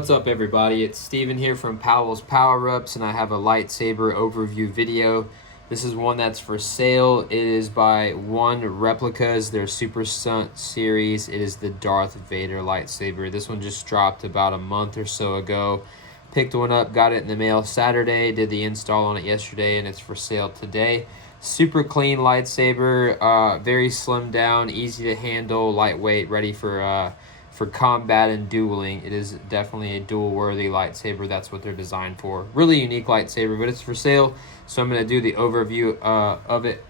What's up everybody, it's Steven here from Powell's Power Ups, and I have a lightsaber overview video. This is one that's for sale. It is by Replicas, their Super Stunt series. It is the Darth Vader lightsaber. This one just dropped about a month or so ago. Picked one up, got it in the mail Saturday, did the install on it yesterday, and it's for sale today. Super clean lightsaber, very slimmed down, easy to handle, lightweight, ready for combat and dueling. It is definitely a duel-worthy lightsaber. That's what they're designed for. Really unique lightsaber, but it's for sale, so I'm going to do the overview of it.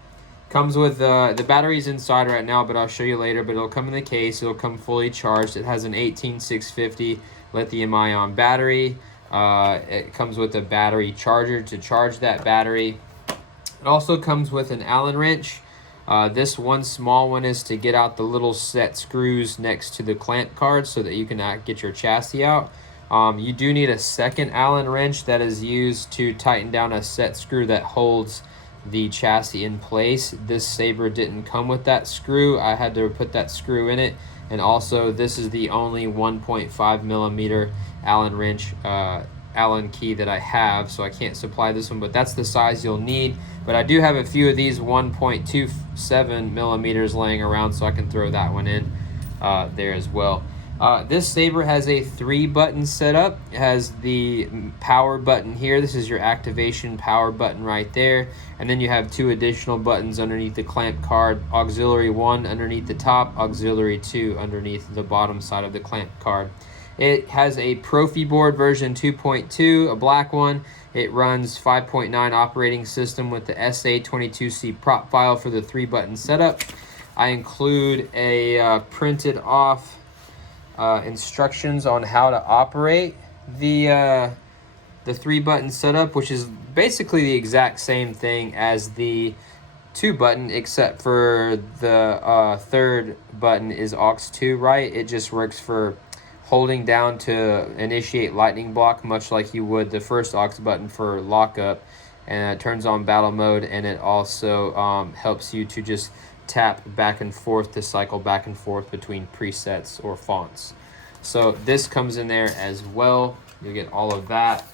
Comes with the batteries inside right now, but I'll show you later. But it'll come in the case. It'll come fully charged. It has an 18650 lithium-ion battery. It comes with a battery charger to charge that battery. It also comes with an Allen wrench. This one small one is to get out the little set screws next to the clamp card so that you can get your chassis out. You do need a second Allen wrench that is used to tighten down a set screw that holds the chassis in place. This saber didn't come with that screw. I had to put that screw in it. And also this is the only 1.5 millimeter Allen wrench Allen key that I have, so I can't supply this one, but that's the size you'll need. But I do have a few of these 1.27 millimeters laying around, so I can throw that one in there as well. This saber has a 3-button setup. It has the power button here. This is your activation power button right there, and then you have 2 additional buttons underneath the clamp card. Auxiliary 1 underneath the top, auxiliary 2 underneath the bottom side of the clamp card. It has a Proffieboard version 2.2, a black one. It runs 5.9 operating system with the SA22C prop file for the 3-button setup. I include a printed off instructions on how to operate the 3-button setup, which is basically the exact same thing as the 2-button, except for the 3rd button is aux 2, right? It just works for holding down to initiate lightning block, much like you would the first aux button for lockup, and it turns on battle mode, and it also helps you to just tap back and forth to cycle back and forth between presets or fonts. So this comes in there as well. You get all of that.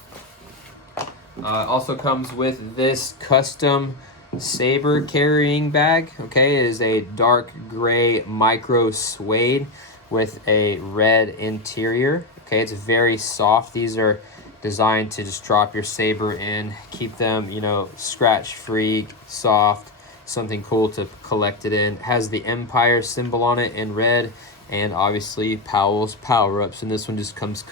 Also comes with this custom Saber Carrying Bag. Okay, it is a dark gray micro suede with a red interior. Okay, it's very soft. These are designed to just drop your saber in, keep them, scratch free, soft, something cool to collect it in. It has the Empire symbol on it in red, and obviously Powell's Power Ups, and this one just comes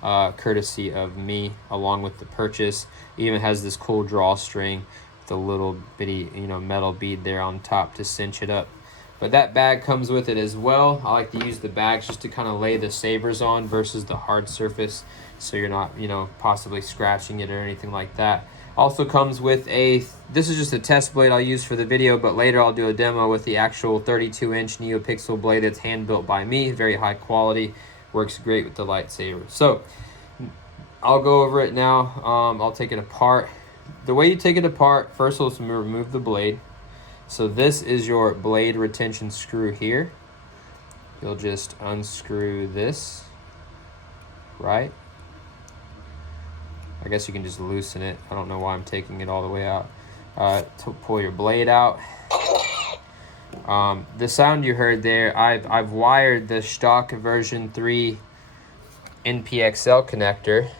courtesy of me along with the purchase. It even has this cool drawstring with a little bitty metal bead there on top to cinch it up. But that bag comes with it as well. I like to use the bags just to kind of lay the sabers on versus the hard surface, so you're not, possibly scratching it or anything like that. Also comes with this is just a test blade I'll use for the video, but later I'll do a demo with the actual 32-inch Neopixel blade that's hand built by me. Very high quality, works great with the lightsaber. So I'll go over it now. I'll take it apart. The way you take it apart, first let's remove the blade. So this is your blade retention screw here. You'll just unscrew this, right? I guess you can just loosen it. I don't know why I'm taking it all the way out. To pull your blade out. The sound you heard there, I've wired the Shtok version 3 Npxl connector,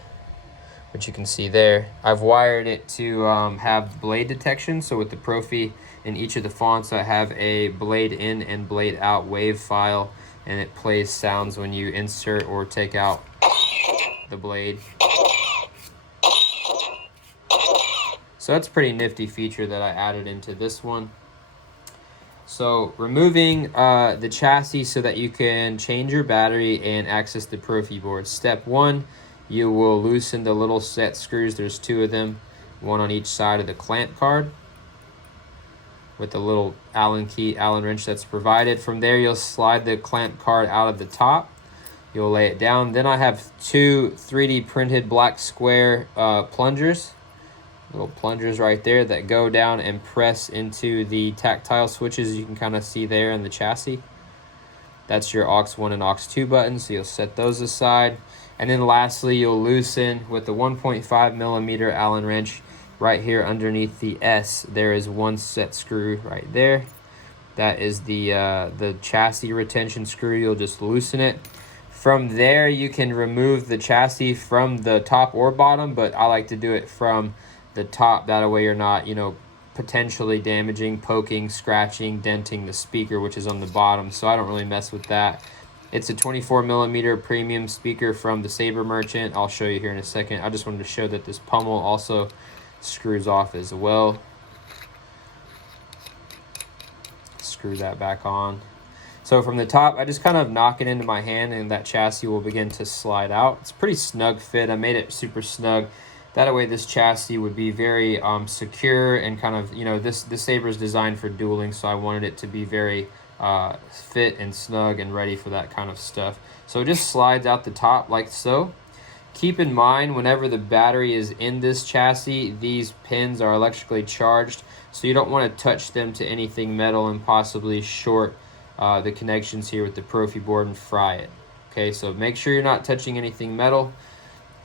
which you can see there. I've wired it to have blade detection. So with the Profi, in each of the fonts, I have a blade in and blade out wave file, and it plays sounds when you insert or take out the blade. So that's a pretty nifty feature that I added into this one. So removing the chassis so that you can change your battery and access the Proffieboard. Step 1, you will loosen the little set screws. There's 2 of them, one on each side of the clamp card, with the little Allen wrench that's provided. From there, you'll slide the clamp card out of the top. You'll lay it down. Then I have 2 3D printed black square plungers, little plungers right there that go down and press into the tactile switches you can kind of see there in the chassis. That's your aux 1 and aux 2 buttons, so you'll set those aside. And then lastly, you'll loosen with the 1.5 millimeter Allen wrench right here underneath the S. There is one set screw right there. That is the chassis retention screw. You'll just loosen it. From there, you can remove the chassis from the top or bottom, but I like to do it from the top. That way you're not, potentially damaging, poking, scratching, denting the speaker, which is on the bottom. So I don't really mess with that. It's a 24 millimeter premium speaker from the Saber Merchant. I'll show you here in a second. I just wanted to show that this pommel also screws off as well. Screw that back on. So from the top, I just kind of knock it into my hand and that chassis will begin to slide out. It's a pretty snug fit. I made it super snug. That way this chassis would be very secure and kind of, this Saber is designed for dueling, so I wanted it to be very fit and snug and ready for that kind of stuff. So it just slides out the top like so. Keep in mind, whenever the battery is in this chassis, these pins are electrically charged, so you don't want to touch them to anything metal and possibly short the connections here with the Proffieboard and fry it. Okay, so make sure you're not touching anything metal.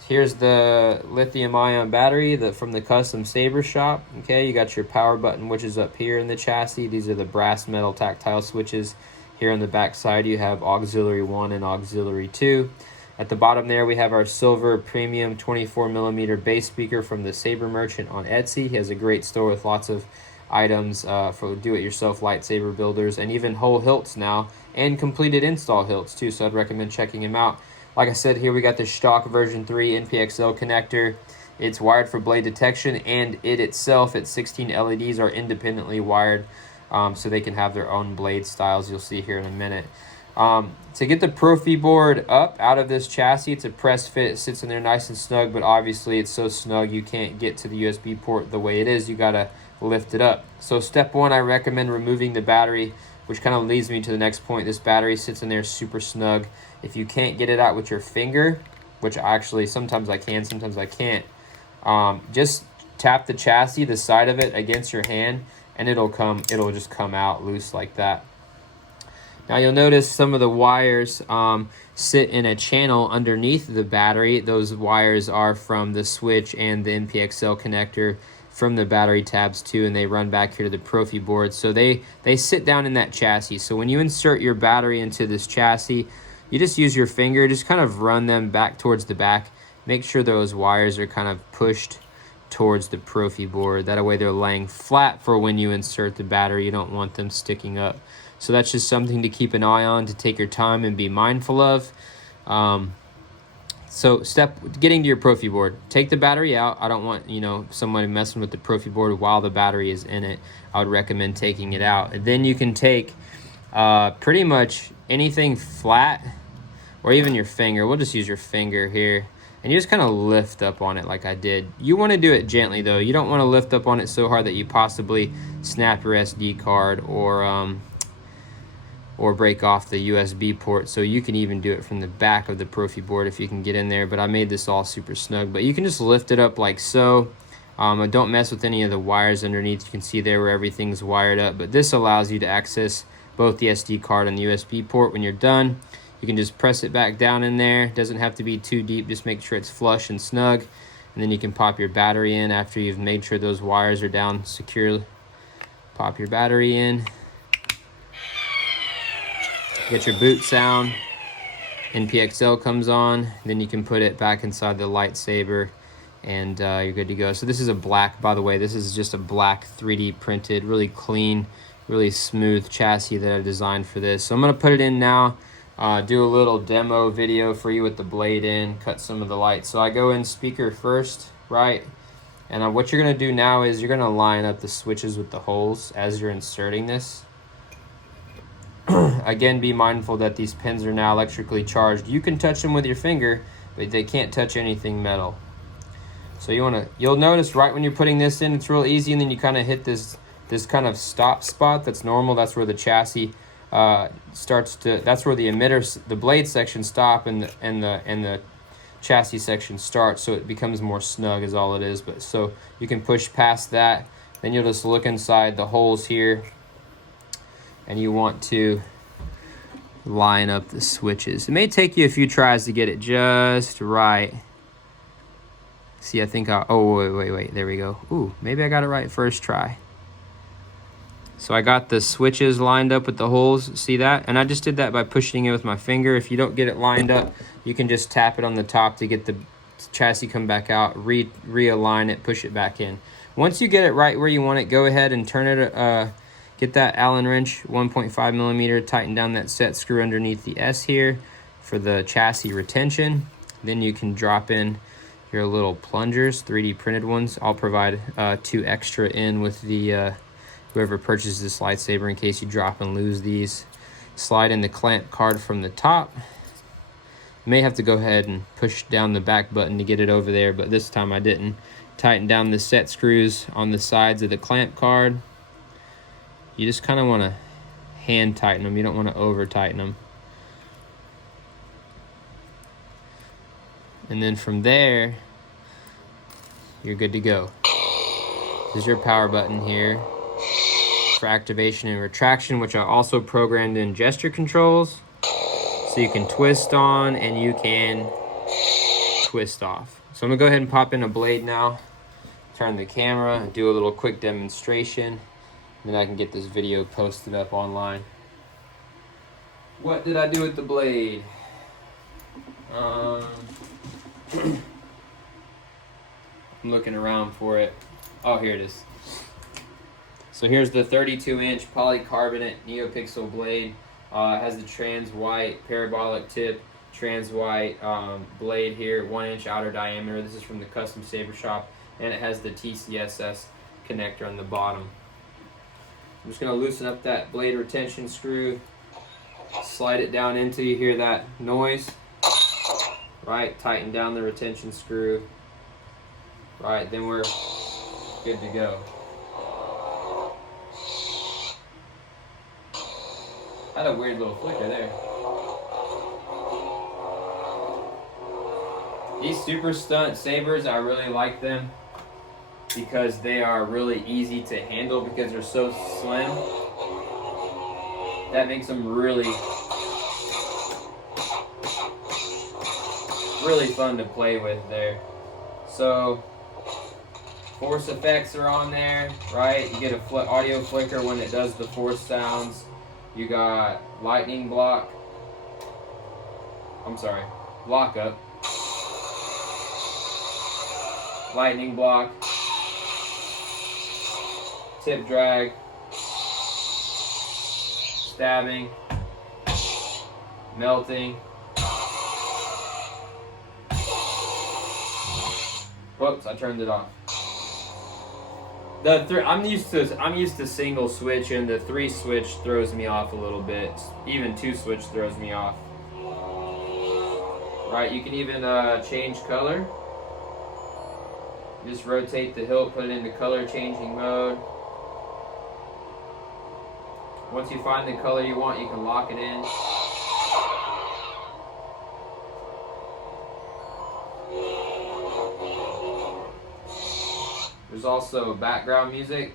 Here's the lithium-ion battery from the custom Saber shop. Okay, you got your power button, which is up here in the chassis. These are the brass metal tactile switches. Here on the back side, you have auxiliary 1 and auxiliary 2. At the bottom there, we have our silver premium 24 millimeter bass speaker from the Saber Merchant on Etsy. He has a great store with lots of items for do-it-yourself lightsaber builders, and even whole hilts now, and completed install hilts too, so I'd recommend checking him out. Like I said, here we got the Shtok version 3 Npxl connector. It's wired for blade detection, and it itself, its 16 LEDs are independently wired, so they can have their own blade styles. You'll see here in a minute. To get the Proffieboard up out of this chassis, it's a press fit. It sits in there nice and snug, but obviously it's so snug you can't get to the USB port the way it is. You gotta lift it up. So step one, I recommend removing the battery, which kind of leads me to the next point. This battery sits in there super snug. If you can't get it out with your finger, which actually sometimes I can, sometimes I can't, just tap the chassis, the side of it, against your hand, and it'll just come out loose like that. Now you'll notice some of the wires sit in a channel underneath the battery. Those wires are from the switch and the Npxl connector from the battery tabs too, and they run back here to the Proffieboard. So they sit down in that chassis. So when you insert your battery into this chassis, you just use your finger, just kind of run them back towards the back. Make sure those wires are kind of pushed towards the Proffieboard. That way they're laying flat for when you insert the battery. You don't want them sticking up. So that's just something to keep an eye on, to take your time and be mindful of. So getting to your Proffieboard, take the battery out. I don't want, someone messing with the Proffieboard while the battery is in it. I would recommend taking it out. And then you can take pretty much anything flat, or even your finger. We'll just use your finger here. And you just kind of lift up on it like I did. You want to do it gently though. You don't want to lift up on it so hard that you possibly snap your SD card or break off the USB port. So you can even do it from the back of the Proffieboard if you can get in there, but I made this all super snug. But you can just lift it up like so. Don't mess with any of the wires underneath. You can see there where everything's wired up, but this allows you to access both the SD card and the USB port. When you're done, you can just press it back down in there. It doesn't have to be too deep, just make sure it's flush and snug, and then you can pop your battery in after you've made sure those wires are down securely. Pop your battery in. Get your boot sound. Npxl comes on. Then you can put it back inside the lightsaber, and you're good to go. So this is a black, by the way, this is just a black 3D printed, really clean, really smooth chassis that I designed for this. So I'm gonna put it in now, do a little demo video for you with the blade in, cut some of the lights. So I go in speaker first, right? And what you're gonna do now is you're gonna line up the switches with the holes as you're inserting this. Again, be mindful that these pins are now electrically charged. You can touch them with your finger, but they can't touch anything metal. So you'll notice right when you're putting this in, it's real easy, and then you kind of hit this kind of stop spot. That's normal. That's where the chassis starts to. That's where the emitters, the blade section stop, and the chassis section starts. So it becomes more snug, is all it is. But so you can push past that. Then you'll just look inside the holes here, and you want to line up the switches. It may take you a few tries to get it just right. See, I think oh, wait, there we go. Ooh, maybe I got it right first try. So I got the switches lined up with the holes, see that? And I just did that by pushing it with my finger. If you don't get it lined up, you can just tap it on the top to get the chassis come back out, realign it, push it back in. Once you get it right where you want it, go ahead and turn it, get that Allen wrench, 1.5 millimeter, tighten down that set screw underneath the S here for the chassis retention. Then you can drop in your little plungers, 3D printed ones. I'll provide 2 extra in with the whoever purchases this lightsaber in case you drop and lose these. Slide in the clamp card from the top. You may have to go ahead and push down the back button to get it over there, but this time I didn't. Tighten down the set screws on the sides of the clamp card. You just kind of want to hand tighten them. You don't want to over tighten them. And then from there, you're good to go. This is your power button here for activation and retraction, which I also programmed in gesture controls. So you can twist on and you can twist off. So I'm gonna go ahead and pop in a blade now, turn the camera, and do a little quick demonstration, and then I can get this video posted up online. What did I do with the blade? I'm looking around for it. Oh, here it is. So here's the 32-inch polycarbonate Neopixel blade. It has the trans white parabolic tip, trans white blade here, 1-inch outer diameter. This is from the custom Saber shop, and it has the TCSS connector on the bottom. I'm just going to loosen up that blade retention screw, slide it down until you hear that noise. Right, tighten down the retention screw. Right, then we're good to go. Had a weird little flicker there. These Super Stunt sabers, I really like them because they are really easy to handle because they're so slim. That makes them really fun to play with there. So force effects are on there, right? You get a audio flicker when it does the force sounds. You got lightning block. Block up. Lightning block. Tip drag. Stabbing. Melting. Whoops, I turned it off. I'm used to single switch, and the 3 switch throws me off a little bit. Even 2 switch throws me off. Right, you can even change color. Just rotate the hilt, put it into color changing mode. Once you find the color you want, you can lock it in. There's also background music.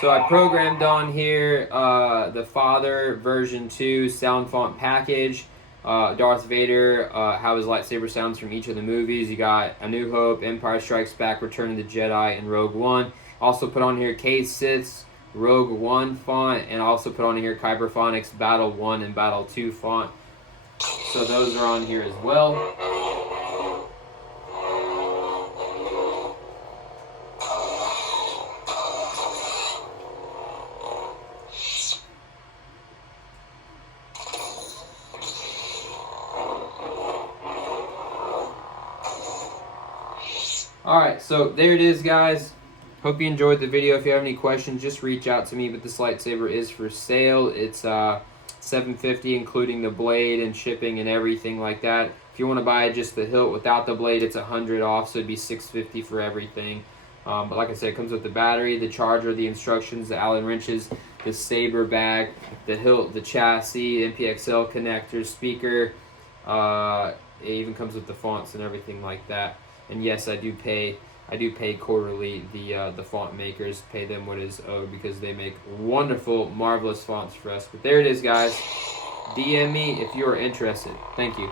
So I programmed on here the Father version 2 sound font package. Darth Vader, how his lightsaber sounds from each of the movies. You got A New Hope, Empire Strikes Back, Return of the Jedi, and Rogue One. Also put on here K-Sith's Rogue One font, and also put on here Kyberphonics Battle 1 and Battle 2 font. So those are on here as well. Alright, so there it is, guys. Hope you enjoyed the video. If you have any questions, just reach out to me. But this lightsaber is for sale. It's $750, including the blade and shipping and everything like that. If you want to buy just the hilt without the blade, it's $100 off, so it'd be $650 for everything. But like I said, it comes with the battery, the charger, the instructions, the Allen wrenches, the Saber bag, the hilt, the chassis, Npxl connector, speaker. It even comes with the fonts and everything like that. And yes, I do pay quarterly the font makers, pay them what is owed because they make wonderful, marvelous fonts for us. But there it is, guys. DM me if you are interested. Thank you.